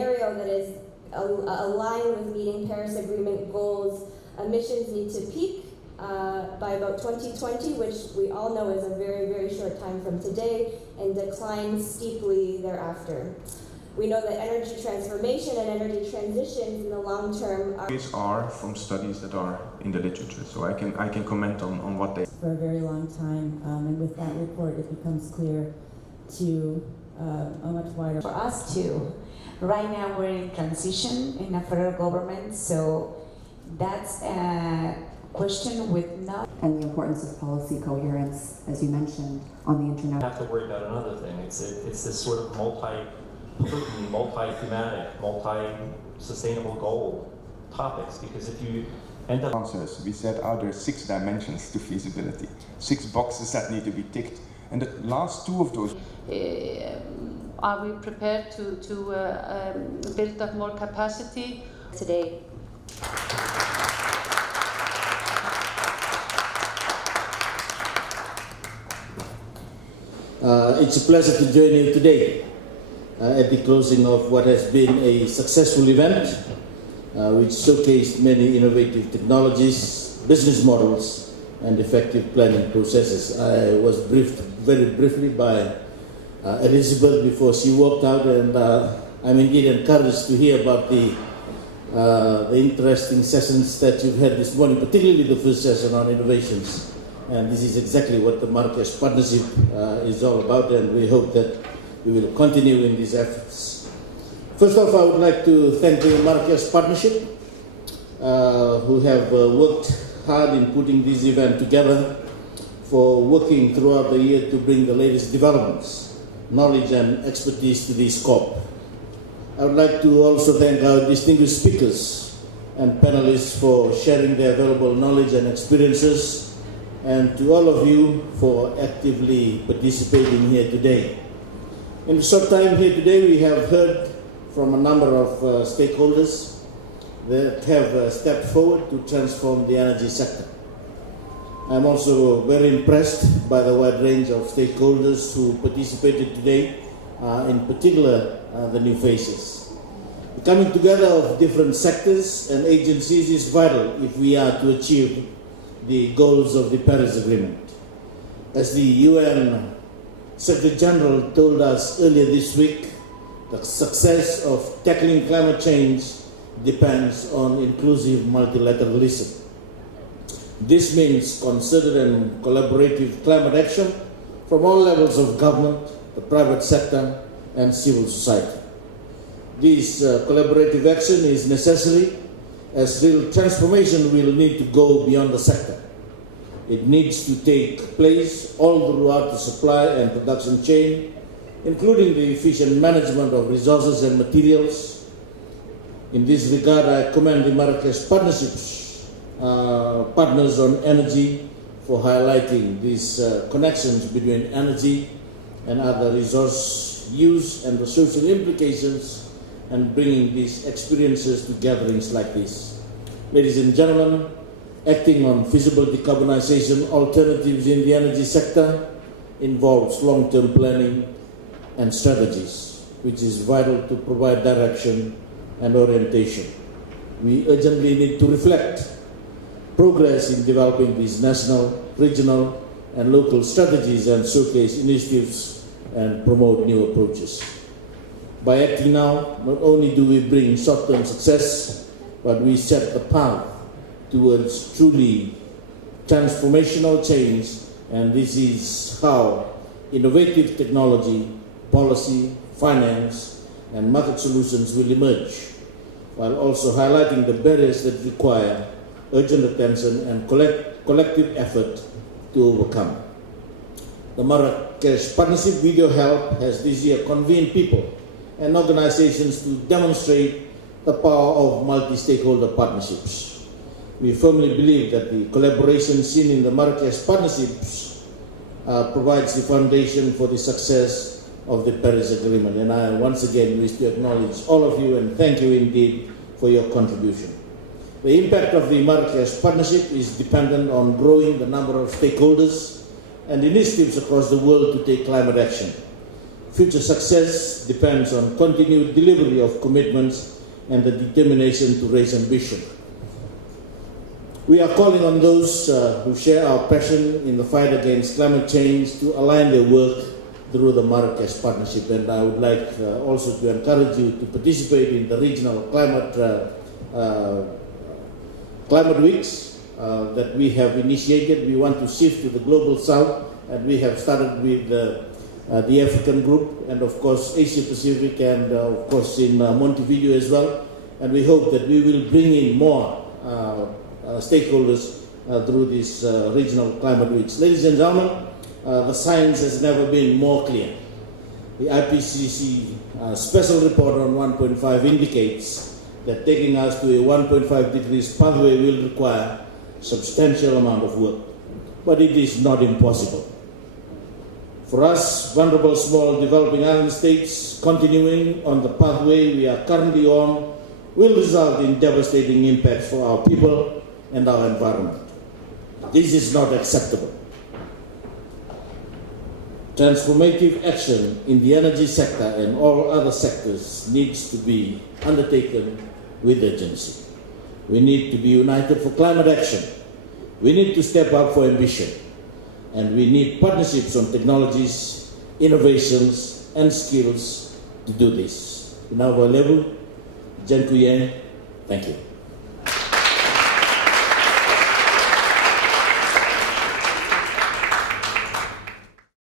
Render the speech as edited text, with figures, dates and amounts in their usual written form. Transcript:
scenario that is aligned with meeting Paris Agreement goals, emissions need to peak by about 2020, which we all know is a very, very short time from today, and decline steeply thereafter. We know that energy transformation and energy transitions in the long term are from studies that are in the literature, so I can comment on what they. For a very long time, and with that report, it becomes clear to a much wider. For us too. Right now, we're in transition in a federal government, so that's a question with not. And the importance of policy coherence, as you mentioned, on the internet. Have to worry about another thing. It's this sort of multi-thematic, multi-sustainable goal topics, because if you end up Answers. We said, there are 6 dimensions to feasibility, 6 boxes that need to be ticked, and the last 2 of those. Are we prepared to build up more capacity today? It's a pleasure to join you today at the closing of what has been a successful event which showcased many innovative technologies, business models, and effective planning processes. I was briefed very briefly by Elizabeth before she walked out, and I'm indeed encouraged to hear about the interesting sessions that you've had this morning, particularly the first session on innovations. And this is exactly what the Marrakech Partnership is all about, and we hope that we will continue in these efforts. First off, I would like to thank the Marrakech Partnership, who have worked hard in putting this event together, for working throughout the year to bring the latest developments, knowledge and expertise to this COP. I would like to also thank our distinguished speakers and panelists for sharing their valuable knowledge and experiences, and to all of you for actively participating here today. In a short time here today, we have heard from a number of stakeholders that have stepped forward to transform the energy sector. I'm also very impressed by the wide range of stakeholders who participated today, in particular the new faces. The coming together of different sectors and agencies is vital if we are to achieve the goals of the Paris Agreement. As the UN Secretary General told us earlier this week, the success of tackling climate change depends on inclusive multilateralism. This means concerted and collaborative climate action from all levels of government, the private sector, and civil society. This collaborative action is necessary, as real transformation will need to go beyond the sector. It needs to take place all throughout the supply and production chain, including the efficient management of resources and materials. In this regard, I commend the Marrakech partners on energy for highlighting these connections between energy and other resource use and the social implications, and bringing these experiences to gatherings like this. Ladies and gentlemen, acting on feasible decarbonization alternatives in the energy sector involves long-term planning and strategies, which is vital to provide direction and orientation. We urgently need to reflect progress in developing these national, regional, and local strategies and showcase initiatives and promote new approaches. By acting now, not only do we bring short-term success, but we set the path towards truly transformational change, and this is how innovative technology, policy, finance, and market solutions will emerge, while also highlighting the barriers that require urgent attention and collective effort to overcome. The Marrakech Partnership Video Help has this year convened people and organizations to demonstrate the power of multi-stakeholder partnerships. We firmly believe that the collaboration seen in the Marrakech Partnerships provides the foundation for the success of the Paris Agreement. And I once again wish to acknowledge all of you and thank you indeed for your contribution. The impact of the Marrakech Partnership is dependent on growing the number of stakeholders and initiatives across the world to take climate action. future success depends on continued delivery of commitments and the determination to raise ambition. We are calling on those who share our passion in the fight against climate change to align their work through the Marrakech Partnership. And I would like also to encourage you to participate in the regional climate weeks that we have initiated. We want to shift to the global south, and we have started with the African group, and of course Asia Pacific, and of course in Montevideo as well. And we hope that we will bring in more stakeholders through these regional climate weeks. Ladies and gentlemen, the science has never been more clear. The IPCC special report on 1.5 indicates that taking us to a 1.5 degrees pathway will require substantial amount of work, but it is not impossible. For us, vulnerable small developing island states, continuing on the pathway we are currently on will result in devastating impacts for our people and our environment. This is not acceptable. Transformative action in the energy sector and all other sectors needs to be undertaken with urgency. We need to be united for climate action. We need to step up for ambition. And we need partnerships on technologies, innovations, and skills to do this. In our level, thank you.